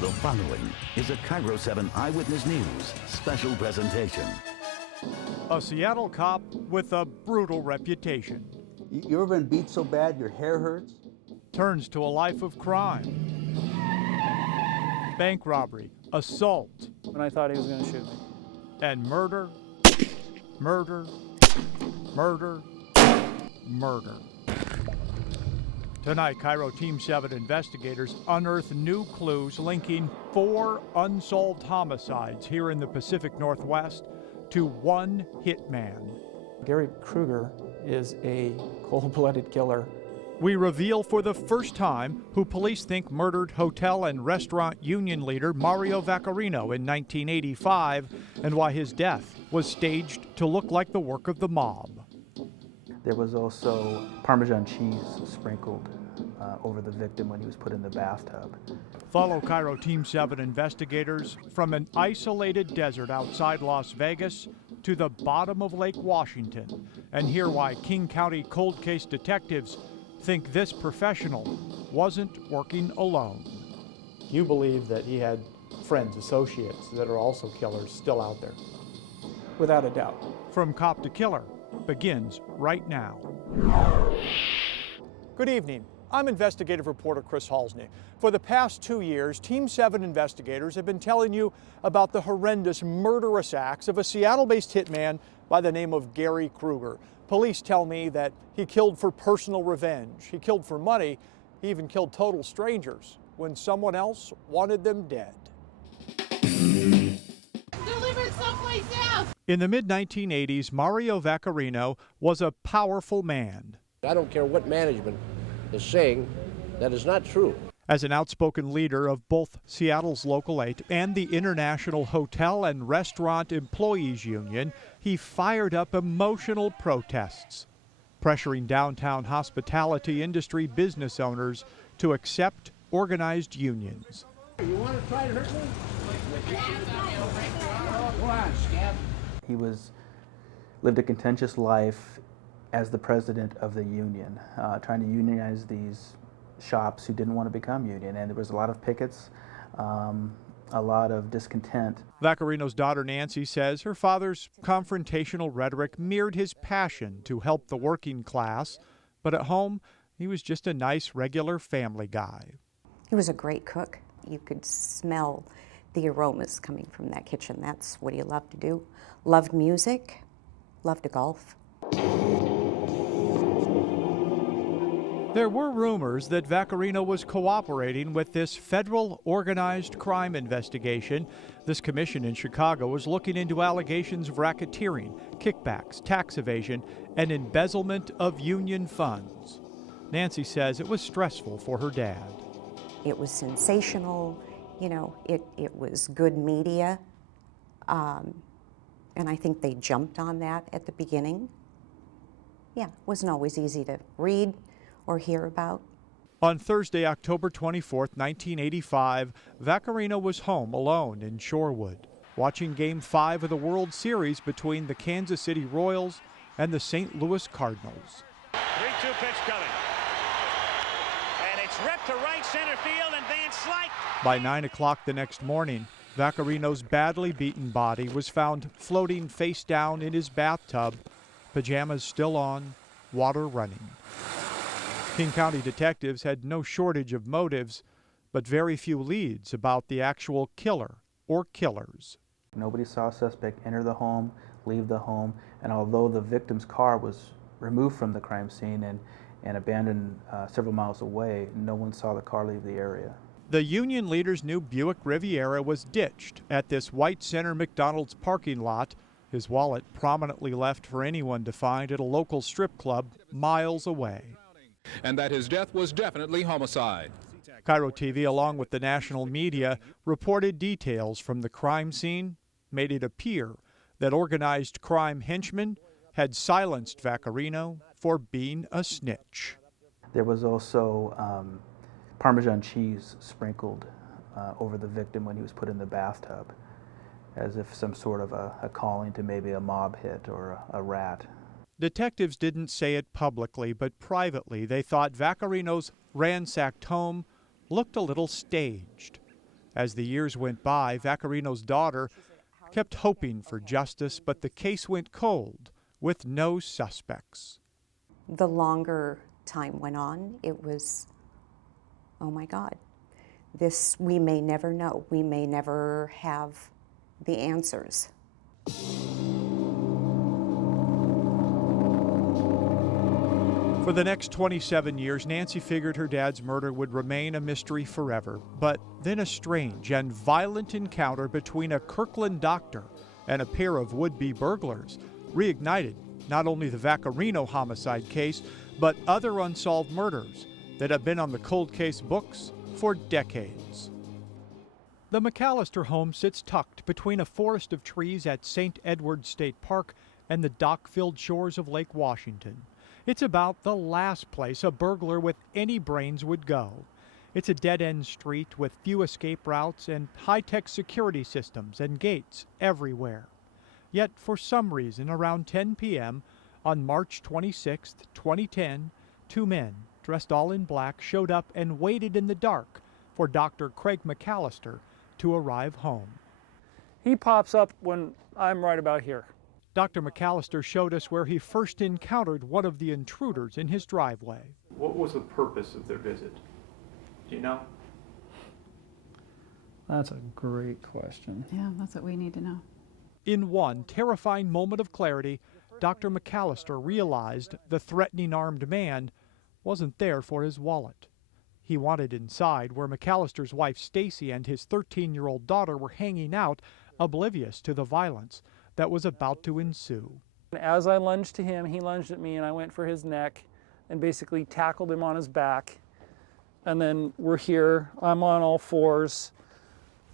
The following is a KIRO-7 Eyewitness News special presentation. A Seattle cop with a brutal reputation. You ever been beat so bad your hair hurts? Turns to a life of crime. Bank robbery, assault. When I thought he was going to shoot me. And murder, murder, murder, murder. Tonight, KIRO Team 7 investigators unearth new clues linking 4 unsolved homicides here in the Pacific Northwest to one hitman. Gary Krueger is a cold-blooded killer. We reveal for the first time who police think murdered hotel and restaurant union leader Mario Vaccarino in 1985 and why his death was staged to look like the work of the mob. There was also Parmesan cheese sprinkled over the victim when he was put in the bathtub. Follow KIRO Team 7 investigators from an isolated desert outside Las Vegas to the bottom of Lake Washington and hear why King County cold case detectives think this professional wasn't working alone. You believe that he had friends, associates that are also killers still out there? Without a doubt. From Cop to Killer begins right now. Good evening. I'm investigative reporter Chris Halsne. For the past 2 years, Team 7 investigators have been telling you about the horrendous, murderous acts of a Seattle-based hitman by the name of Gary Krueger. Police tell me that he killed for personal revenge. He killed for money. He even killed total strangers when someone else wanted them dead. Delivered someplace else! In the mid-1980s, Mario Vaccarino was a powerful man. I don't care what management is saying, that is not true. As an outspoken leader of both Seattle's Local 8 and the International Hotel and Restaurant Employees Union, he fired up emotional protests, pressuring downtown hospitality industry business owners to accept organized unions. You want to try to hurt me? Go on, scab. He lived a contentious life as the president of the union, trying to unionize these shops who didn't want to become union, and there was a lot of pickets, a lot of discontent. Vaccarino's daughter Nancy says her father's confrontational rhetoric mirrored his passion to help the working class, but at home he was just a nice, regular family guy. He was a great cook. You could smell the aromas coming from that kitchen. That's what he loved to do. Loved music, loved to golf. There were rumors that Vaccarino was cooperating with this federal organized crime investigation. This commission in Chicago was looking into allegations of racketeering, kickbacks, tax evasion, and embezzlement of union funds. Nancy says it was stressful for her dad. It was sensational, you know, it was good media, and I think they jumped on that at the beginning. Yeah, it wasn't always easy to read or hear about. On Thursday, October 24th, 1985, Vaccarino was home alone in Shorewood, watching Game 5 of the World Series between the Kansas City Royals and the St. Louis Cardinals. 3-2 pitch coming. And it's ripped to right center field, and Van Slyke. By 9 o'clock the next morning, Vaccarino's badly beaten body was found floating face down in his bathtub, pajamas still on, water running. King County detectives had no shortage of motives, but very few leads about the actual killer or killers. Nobody saw a suspect enter the home, leave the home, and although the victim's car was removed from the crime scene and abandoned several miles away, no one saw the car leave the area. The union leader's new Buick Riviera was ditched at this White Center McDonald's parking lot, his wallet prominently left for anyone to find at a local strip club miles away. And that his death was definitely homicide. KIRO-TV, along with the national media, reported details from the crime scene, made it appear that organized crime henchmen had silenced Vaccarino for being a snitch. There was also Parmesan cheese sprinkled over the victim when he was put in the bathtub, as if some sort of a calling to maybe a mob hit or a rat. Detectives didn't say it publicly, but privately they thought Vaccarino's ransacked home looked a little staged. As the years went by, Vaccarino's daughter kept hoping for justice, but the case went cold with no suspects. The longer time went on, it was, oh my God, this, we may never know. We may never have the answers. For the next 27 years, Nancy figured her dad's murder would remain a mystery forever. But then a strange and violent encounter between a Kirkland doctor and a pair of would-be burglars reignited not only the Vaccarino homicide case, but other unsolved murders that have been on the cold case books for decades. The McAllister home sits tucked between a forest of trees at St. Edward State Park and the dock-filled shores of Lake Washington. It's about the last place a burglar with any brains would go. It's a dead-end street with few escape routes and high-tech security systems and gates everywhere. Yet, for some reason, around 10 p.m. on March 26, 2010, two men, dressed all in black, showed up and waited in the dark for Dr. Craig McAllister to arrive home. He pops up when I'm right about here. Dr. McAllister showed us where he first encountered one of the intruders in his driveway. What was the purpose of their visit? Do you know? That's a great question. Yeah, that's what we need to know. In one terrifying moment of clarity, Dr. McAllister realized the threatening armed man wasn't there for his wallet. He wanted inside, where McAllister's wife Stacy and his 13-year-old daughter were hanging out, oblivious to the violence that was about to ensue. As I lunged to him, he lunged at me, and I went for his neck and basically tackled him on his back. And then we're here, I'm on all fours,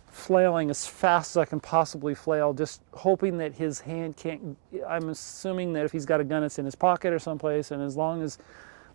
flailing as fast as I can possibly flail, just hoping that his hand can't, I'm assuming that if he's got a gun, it's in his pocket or someplace, and as long as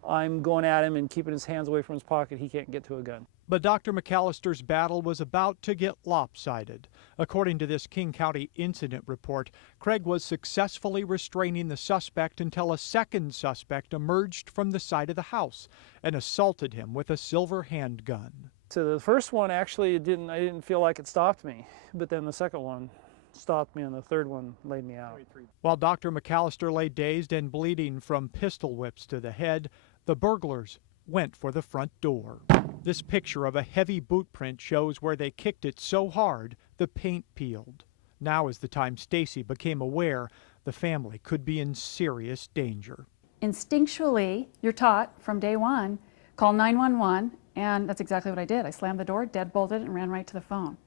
I'm going at him and keeping his hands away from his pocket, he can't get to a gun. But Dr. McAllister's battle was about to get lopsided. According to this King County incident report, Craig was successfully restraining the suspect until a second suspect emerged from the side of the house and assaulted him with a silver handgun. So the first one, actually, I didn't feel like it stopped me, but then the second one stopped me and the third one laid me out. While Dr. McAllister lay dazed and bleeding from pistol whips to the head, the burglars went for the front door. This picture of a heavy boot print shows where they kicked it so hard the paint peeled. Now is the time Stacy became aware the family could be in serious danger. Instinctually, you're taught from day one, call 911, and that's exactly what I did. I slammed the door, deadbolted it, and ran right to the phone.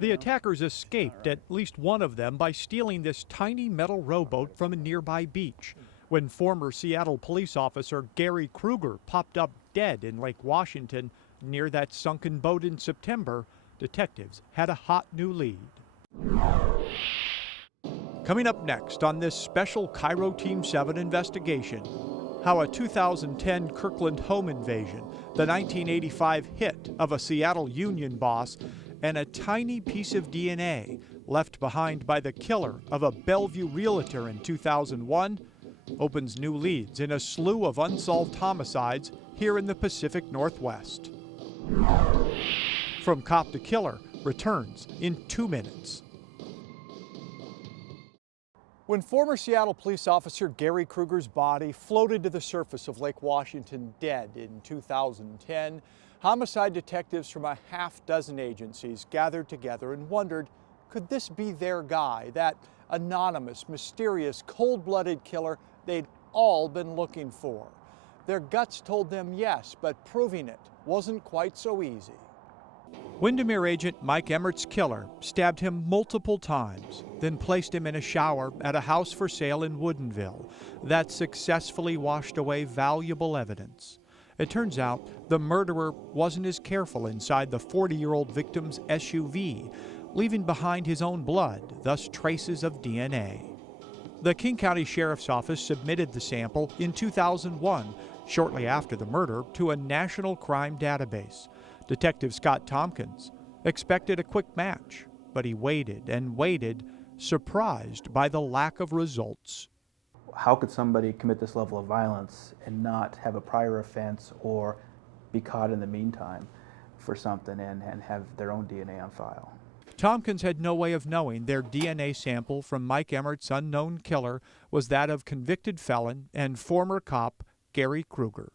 The attackers escaped, at least one of them, by stealing this tiny metal rowboat from a nearby beach. When former Seattle police officer Gary Krueger popped up dead in Lake Washington near that sunken boat in September, detectives had a hot new lead. Coming up next on this special KIRO Team 7 investigation, how a 2010 Kirkland home invasion, the 1985 hit of a Seattle union boss, and a tiny piece of DNA left behind by the killer of a Bellevue realtor in 2001 opens new leads in a slew of unsolved homicides here in the Pacific Northwest. From Cop to Killer returns in 2 minutes. When former Seattle police officer Gary Krueger's body floated to the surface of Lake Washington dead in 2010, homicide detectives from a half-dozen agencies gathered together and wondered, could this be their guy, that anonymous, mysterious, cold-blooded killer they'd all been looking for? Their guts told them yes, but proving it wasn't quite so easy. Windermere agent Mike Emmert's killer stabbed him multiple times, then placed him in a shower at a house for sale in Woodinville that successfully washed away valuable evidence. It turns out the murderer wasn't as careful inside the 40-year-old victim's SUV, leaving behind his own blood, thus traces of DNA. The King County Sheriff's Office submitted the sample in 2001, shortly after the murder, to a national crime database. Detective Scott Tompkins expected a quick match, but he waited and waited, surprised by the lack of results. How could somebody commit this level of violence and not have a prior offense or be caught in the meantime? for something and have their own DNA on file. Tompkins had no way of knowing their DNA sample from Mike Emmert's unknown killer was that of convicted felon and former cop Gary Krueger.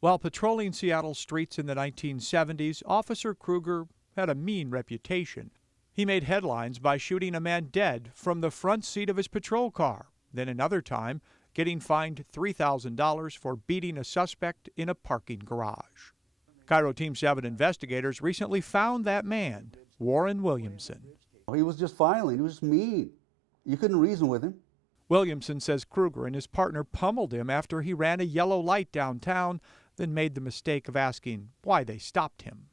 While patrolling Seattle streets in the 1970s, Officer Krueger had a mean reputation. He made headlines by shooting a man dead from the front seat of his patrol car, then another time getting fined $3,000 for beating a suspect in a parking garage. KIRO Team 7 investigators recently found that man, Warren Williamson. He was just violent. He was mean. You couldn't reason with him. Williamson says Krueger and his partner pummeled him after he ran a yellow light downtown, then made the mistake of asking why they stopped him.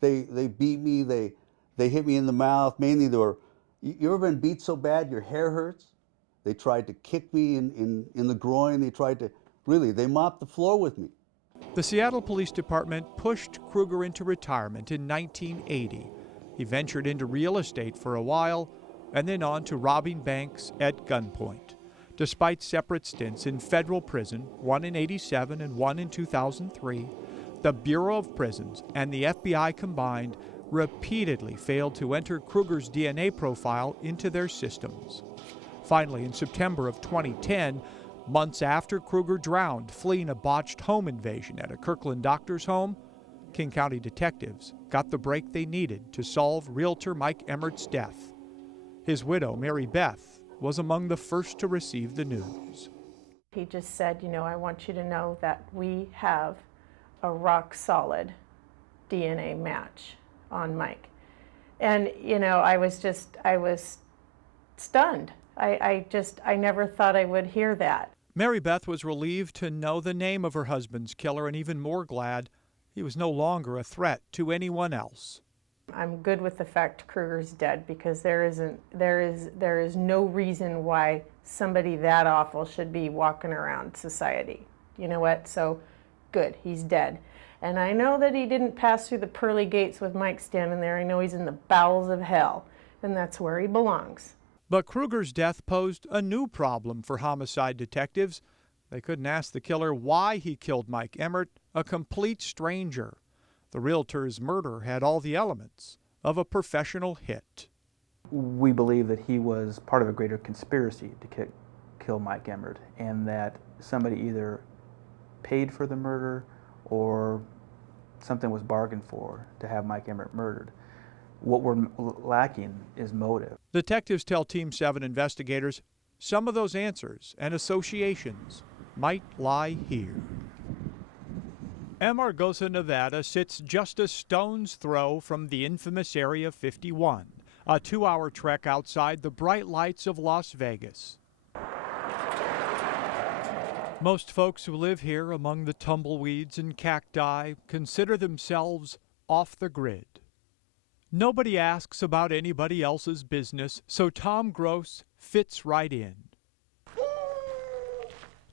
They beat me. They hit me in the mouth. Mainly they were, you ever been beat so bad your hair hurts? They tried to kick me in the groin. They mopped the floor with me. The Seattle Police Department pushed Krueger into retirement in 1980. He ventured into real estate for a while and then on to robbing banks at gunpoint. Despite separate stints in federal prison, one in '87 and one in 2003, the Bureau of Prisons and the FBI combined repeatedly failed to enter Krueger's DNA profile into their systems. Finally, in September of 2010, months after Krueger drowned fleeing a botched home invasion at a Kirkland doctor's home, King County detectives got the break they needed to solve realtor Mike Emmert's death. His widow, Mary Beth, was among the first to receive the news. He just said, you know, I want you to know that we have a rock solid DNA match on Mike. And, you know, I was stunned. I never thought I would hear that. Mary Beth was relieved to know the name of her husband's killer and even more glad he was no longer a threat to anyone else. I'm good with the fact Krueger's dead because there is no reason why somebody that awful should be walking around society. You know what? So good, he's dead. And I know that he didn't pass through the pearly gates with Mike standing there. I know he's in the bowels of hell, and that's where he belongs. But Krueger's death posed a new problem for homicide detectives. They couldn't ask the killer why he killed Mike Emmert, a complete stranger. The realtor's murder had all the elements of a professional hit. We believe that he was part of a greater conspiracy to kill Mike Emmert, and that somebody either paid for the murder or something was bargained for to have Mike Emmert murdered. What we're lacking is motive. Detectives tell Team 7 investigators some of those answers and associations might lie here. Amargosa, Nevada sits just a stone's throw from the infamous Area 51, a 2-hour trek outside the bright lights of Las Vegas. Most folks who live here among the tumbleweeds and cacti consider themselves off the grid. Nobody asks about anybody else's business, so Tom Gross fits right in.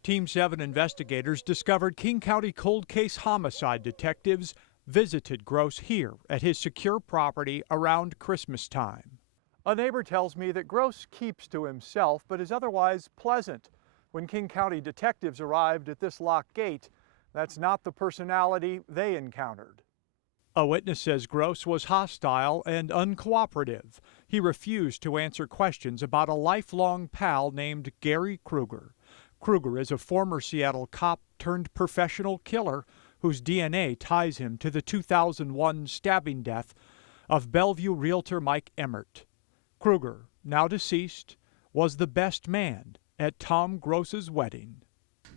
Team 7 investigators discovered King County cold case homicide detectives visited Gross here at his secure property around Christmas time. A neighbor tells me that Gross keeps to himself but is otherwise pleasant. When King County detectives arrived at this locked gate, that's not the personality they encountered. A witness says Gross was hostile and uncooperative. He refused to answer questions about a lifelong pal named Gary Krueger. Krueger is a former Seattle cop turned professional killer whose DNA ties him to the 2001 stabbing death of Bellevue realtor Mike Emmert. Krueger, now deceased, was the best man at Tom Gross's wedding.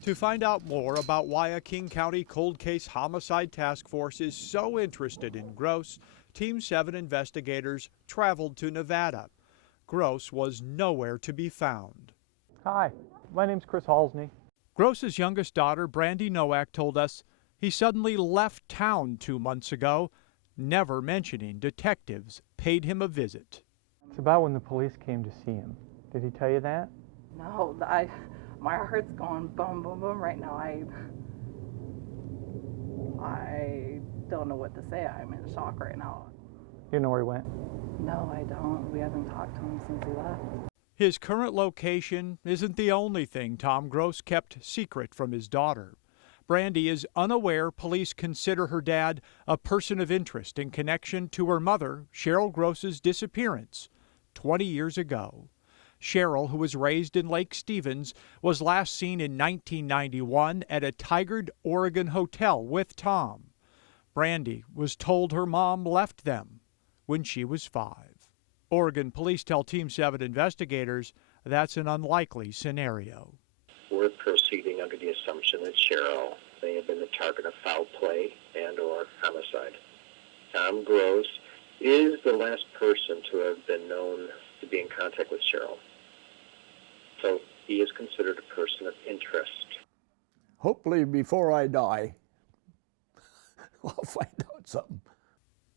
To find out more about why a King County cold case homicide task force is so interested in Gross, Team 7 investigators traveled to Nevada. Gross was nowhere to be found. Hi, my name's Chris Halsne. Gross's youngest daughter, Brandy Nowak, told us he suddenly left town 2 months ago, never mentioning detectives paid him a visit. It's about when the police came to see him. Did he tell you that? No, my heart's going boom, boom, boom right now. I don't know what to say. I'm in shock right now. You know where he went? No, I don't. We haven't talked to him since he left. His current location isn't the only thing Tom Gross kept secret from his daughter. Brandy is unaware police consider her dad a person of interest in connection to her mother, Cheryl Gross's disappearance 20 years ago. Cheryl, who was raised in Lake Stevens, was last seen in 1991 at a Tigard, Oregon hotel with Tom. Brandy was told her mom left them when she was 5. Oregon police tell Team 7 investigators that's an unlikely scenario. We're proceeding under the assumption that Cheryl may have been the target of foul play and or homicide. Tom Gross is the last person to have been known to be in contact with Cheryl. So he is considered a person of interest. Hopefully before I die, I'll find out something.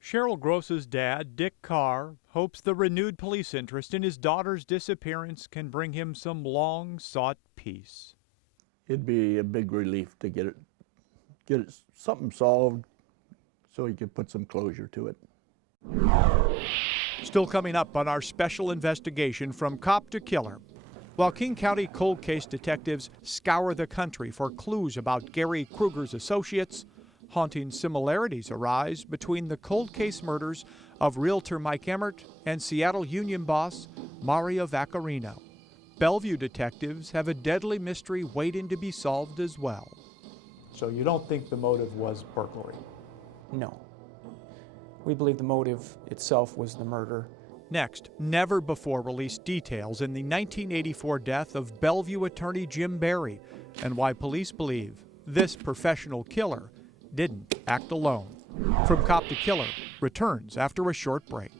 Cheryl Gross's dad, Dick Carr, hopes the renewed police interest in his daughter's disappearance can bring him some long-sought peace. It'd be a big relief to get it something solved so he could put some closure to it. Still coming up on our special investigation from cop to killer. While King County cold case detectives scour the country for clues about Gary Krueger's associates, haunting similarities arise between the cold case murders of realtor Mike Emmert and Seattle Union boss Mario Vaccarino. Bellevue detectives have a deadly mystery waiting to be solved as well. So you don't think the motive was burglary? No. We believe the motive itself was the murder. Next, never before released details in the 1984 death of Bellevue attorney Jim Barry and why police believe this professional killer didn't act alone. From Cop to Killer returns after a short break.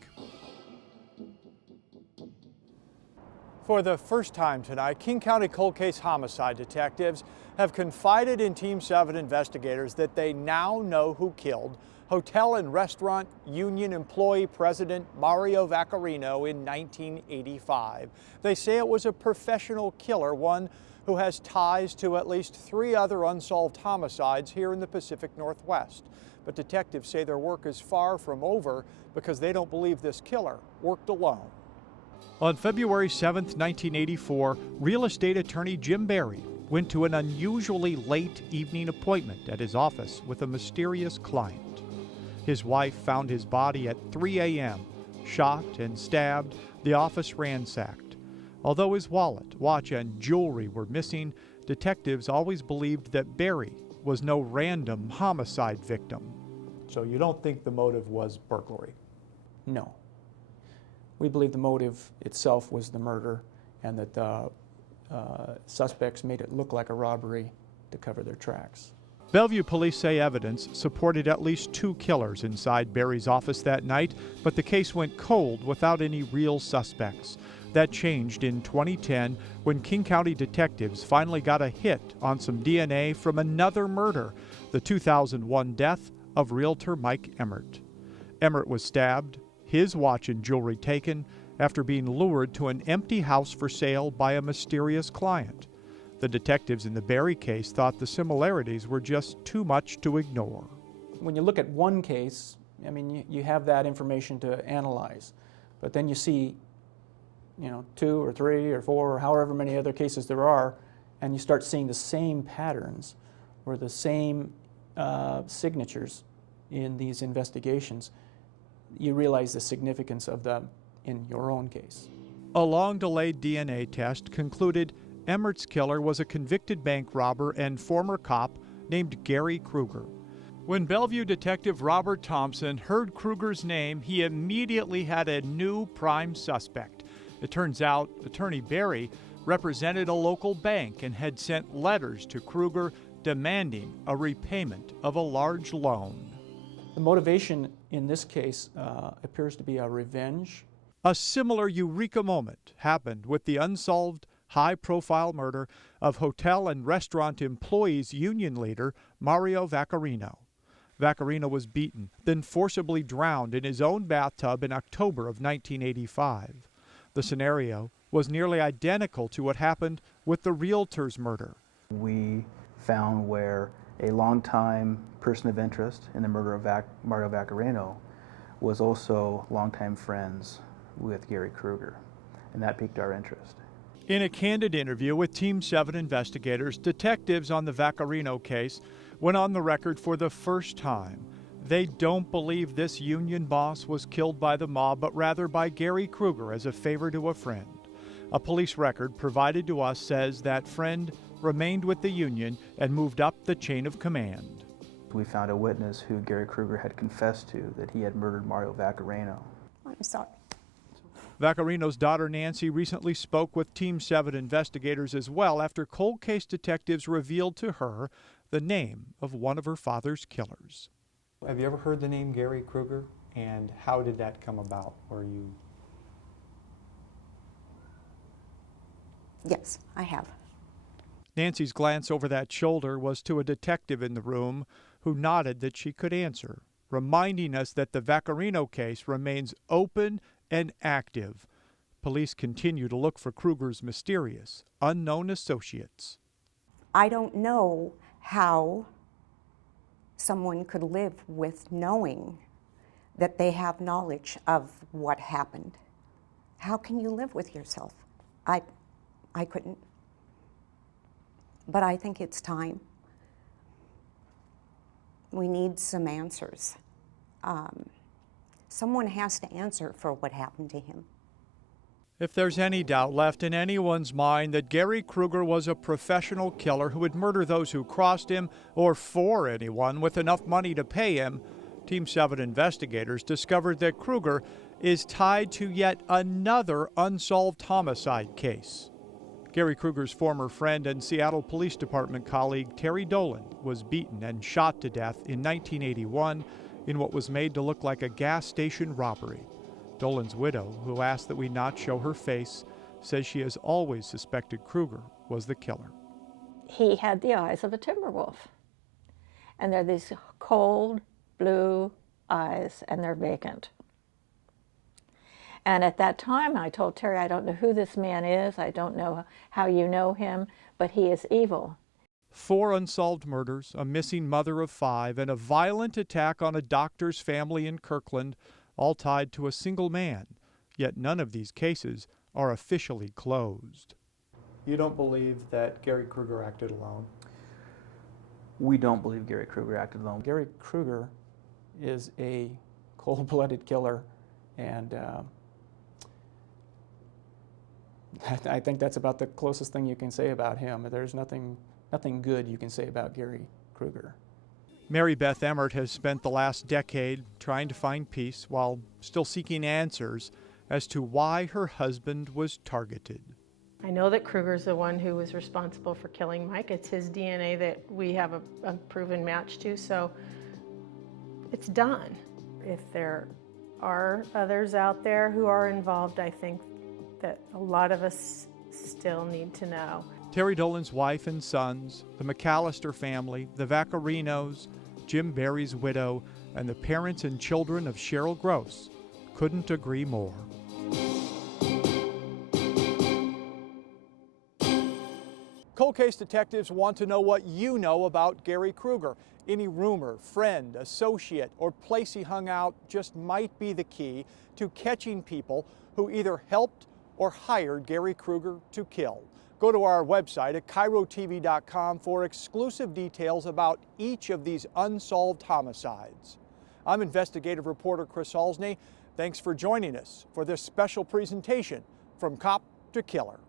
For the first time tonight, King County cold case homicide detectives have confided in Team 7 investigators that they now know who killed hotel and restaurant union employee president Mario Vaccarino in 1985. They say it was a professional killer, one who has ties to at least 3 other unsolved homicides here in the Pacific Northwest. But detectives say their work is far from over because they don't believe this killer worked alone. On February 7, 1984, real estate attorney Jim Barry went to an unusually late evening appointment at his office with a mysterious client. His wife found his body at 3 a.m., shot and stabbed, the office ransacked. Although his wallet, watch, and jewelry were missing, detectives always believed that Barry was no random homicide victim. So you don't think the motive was burglary? No. We believe the motive itself was the murder and that the suspects made it look like a robbery to cover their tracks. Bellevue police say evidence supported at least 2 killers inside Barry's office that night, but the case went cold without any real suspects. That changed in 2010 when King County detectives finally got a hit on some DNA from another murder, the 2001 death of realtor Mike Emmert. Emmert was stabbed, his watch and jewelry taken after being lured to an empty house for sale by a mysterious client. The detectives in the Barry case thought the similarities were just too much to ignore. When you look at one case, I mean, you have that information to analyze, but then you see 2 or 3 or 4 or however many other cases there are, and you start seeing the same patterns or the same signatures in these investigations, you realize the significance of them in your own case. A long-delayed DNA test concluded Emmert's killer was a convicted bank robber and former cop named Gary Krueger. When Bellevue detective Robert Thompson heard Krueger's name, he immediately had a new prime suspect. It turns out attorney Barry represented a local bank and had sent letters to Krueger demanding a repayment of a large loan. The motivation in this case appears to be a revenge. A similar eureka moment happened with the unsolved, high-profile murder of hotel and restaurant employees union leader Mario Vaccarino. Vaccarino was beaten, then forcibly drowned in his own bathtub in October of 1985. The scenario was nearly identical to what happened with the realtor's murder. We found where a longtime person of interest in the murder of Mario Vaccarino was also longtime friends with Gary Krueger, and that piqued our interest. In a candid interview with Team 7 investigators, detectives on the Vaccarino case went on the record for the first time. They don't believe this union boss was killed by the mob, but rather by Gary Krueger as a favor to a friend. A police record provided to us says that friend remained with the union and moved up the chain of command. We found a witness who Gary Krueger had confessed to that he had murdered Mario Vaccarino. I'm sorry. Vaccarino's daughter Nancy recently spoke with Team 7 investigators as well after cold case detectives revealed to her the name of one of her father's killers. Have you ever heard the name Gary Krueger, and how did that come about? Were you... Yes, I have. Nancy's glance over that shoulder was to a detective in the room who nodded that she could answer, reminding us that the Vaccarino case remains open and active. Police continue to look for Krueger's mysterious, unknown associates. I don't know how someone could live with knowing that they have knowledge of what happened. How can you live with yourself? I couldn't. But I think it's time. We need some answers. Someone has to answer for what happened to him. If there's any doubt left in anyone's mind that Gary Krueger was a professional killer who would murder those who crossed him or for anyone with enough money to pay him, Team 7 investigators discovered that Krueger is tied to yet another unsolved homicide case. Gary Krueger's former friend and Seattle Police Department colleague Terry Dolan was beaten and shot to death in 1981 in what was made to look like a gas station robbery. Dolan's widow, who asked that we not show her face, says she has always suspected Krueger was the killer. He had the eyes of a timber wolf. And they're these cold blue eyes, and they're vacant. And at that time, I told Terry, I don't know who this man is. I don't know how you know him, but he is evil. 4 unsolved murders, a missing mother of 5, and a violent attack on a doctor's family in Kirkland, all tied to a single man. Yet none of these cases are officially closed. You don't believe that Gary Krueger acted alone? We don't believe Gary Krueger acted alone. Gary Krueger is a cold-blooded killer, and I think that's about the closest thing you can say about him. There's nothing good you can say about Gary Krueger. Mary Beth Emmert has spent the last decade trying to find peace while still seeking answers as to why her husband was targeted. I know that Krueger's the one who was responsible for killing Mike. It's his DNA that we have a proven match to, so it's done. If there are others out there who are involved, I think that a lot of us still need to know. Terry Dolan's wife and sons, the McAllister family, the Vaccarinos, Jim Barry's widow, and the parents and children of Cheryl Gross couldn't agree more. Cold case detectives want to know what you know about Gary Krueger. Any rumor, friend, associate, or place he hung out just might be the key to catching people who either helped or hired Gary Krueger to kill. Go to our website at KIRO-TV.com for exclusive details about each of these unsolved homicides. I'm investigative reporter Chris Halsne. Thanks for joining us for this special presentation From Cop to Killer.